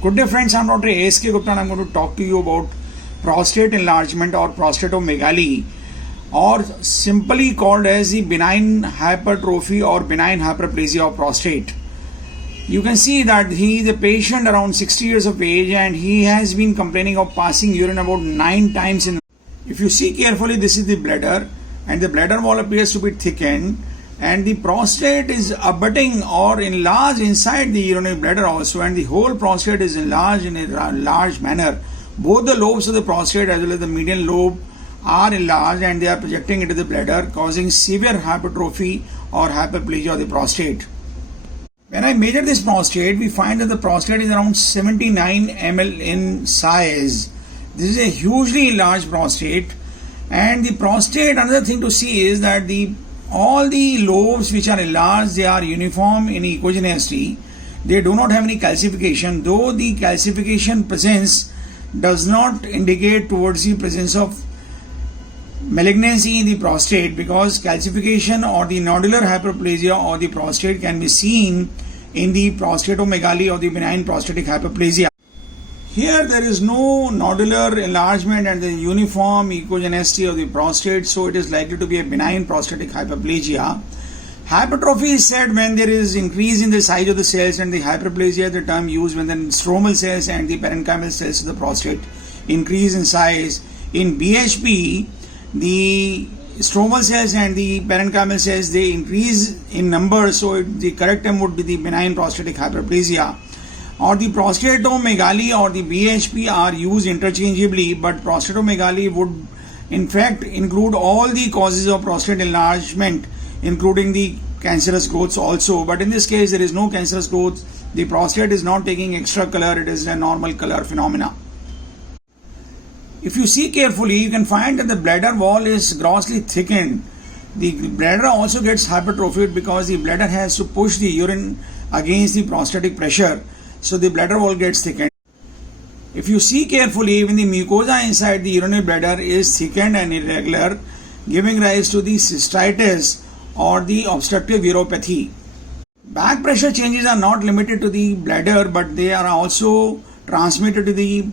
Good day friends, I'm Dr. A.S.K. Gupta and I'm going to talk to you about prostate enlargement or prostatomegaly, or simply called as the benign hypertrophy or benign hyperplasia of prostate. You can see that he is a patient around 60 years of age and he has been complaining of passing urine about 9 times in. If you see carefully, this is the bladder and the bladder wall appears to be thickened and the prostate is abutting or enlarged inside the urinary bladder also, and the whole prostate is enlarged in a large manner. Both the lobes of the prostate as well as the median lobe are enlarged and they are projecting into the bladder, causing severe hypertrophy or hyperplasia of the prostate. When I measure this prostate, we find that the prostate is around 79 ml in size. This is a hugely enlarged prostate, and the prostate, another thing to see is that all the lobes which are enlarged, they are uniform in echogenicity. They do not have any calcification, though the calcification presence does not indicate towards the presence of malignancy in the prostate, because calcification or the nodular hyperplasia of the prostate can be seen in the prostatomegaly or the benign prostatic hyperplasia. Here there is no nodular enlargement and the uniform echogenicity of the prostate, so it is likely to be a benign prostatic hyperplasia. Hypertrophy is said when there is increase in the size of the cells, and the hyperplasia, the term used when the stromal cells and the parenchymal cells of the prostate increase in size. In BHP, the stromal cells and the parenchymal cells, they increase in number, so the correct term would be the benign prostatic hyperplasia. Or the prostatomegaly or the BHP are used interchangeably, but prostatomegaly would in fact include all the causes of prostate enlargement, including the cancerous growths also. But in this case, there is no cancerous growth. The prostate is not taking extra color, it is a normal color phenomena. If you see carefully, you can find that the bladder wall is grossly thickened. The bladder also gets hypertrophied because the bladder has to push the urine against the prostatic pressure. So the bladder wall gets thickened. If you see carefully, even the mucosa inside the urinary bladder is thickened and irregular, giving rise to the cystitis or the obstructive uropathy. Back pressure changes are not limited to the bladder, but they are also transmitted to the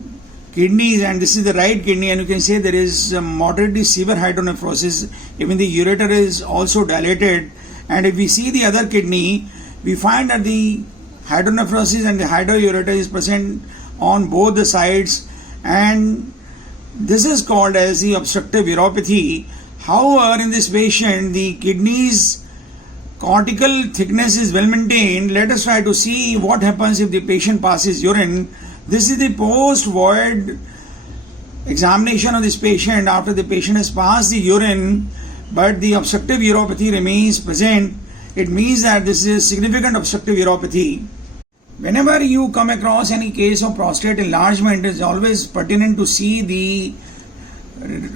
kidneys, and this is the right kidney, and you can say there is moderately severe hydronephrosis. Even the ureter is also dilated, and if we see the other kidney, we find that the hydronephrosis and the hydroureter is present on both the sides, and this is called as the obstructive uropathy. However, in this patient, the kidney's cortical thickness is well maintained. Let us try to see what happens if the patient passes urine. This is the post-void examination of this patient after the patient has passed the urine, but the obstructive uropathy remains present. It means that this is significant obstructive uropathy. Whenever you come across any case of prostate enlargement, it is always pertinent to see the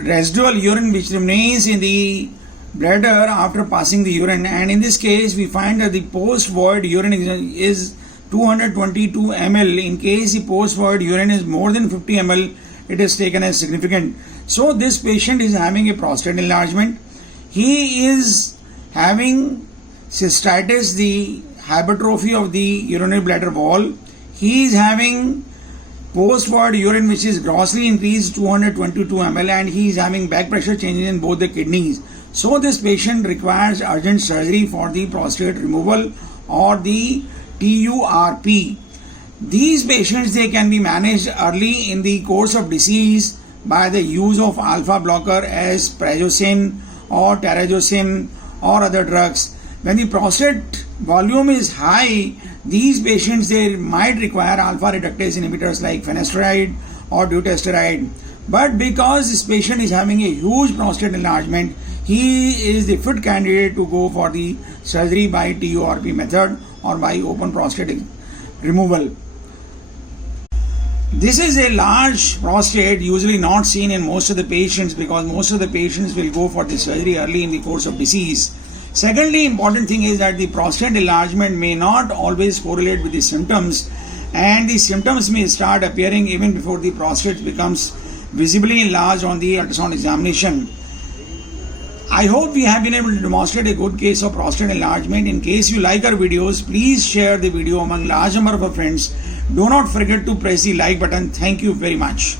residual urine which remains in the bladder after passing the urine, and in this case we find that the post-void urine is 222 ml. In case the post-void urine is more than 50 ml, it is taken as significant. So this patient is having a prostate enlargement. He is having cystitis, the hypertrophy of the urinary bladder wall. He is having post-void urine which is grossly increased 222 ml, and he is having back pressure changes in both the kidneys. So this patient requires urgent surgery for the prostate removal or the TURP. These patients, they can be managed early in the course of disease by the use of alpha blocker as prazosin or terazosin or other drugs. When the prostate volume is high, these patients, they might require alpha reductase inhibitors like finasteride or dutasteride. But because this patient is having a huge prostate enlargement, he is the fit candidate to go for the surgery by TURP method or by open prostate removal. This is a large prostate, usually not seen in most of the patients, because most of the patients will go for the surgery early in the course of disease. Secondly, important thing is that the prostate enlargement may not always correlate with the symptoms, and the symptoms may start appearing even before the prostate becomes visibly enlarged on the ultrasound examination. I hope we have been able to demonstrate a good case of prostate enlargement. In case you like our videos, please share the video among large number of our friends. Do not forget to press the like button. Thank you very much.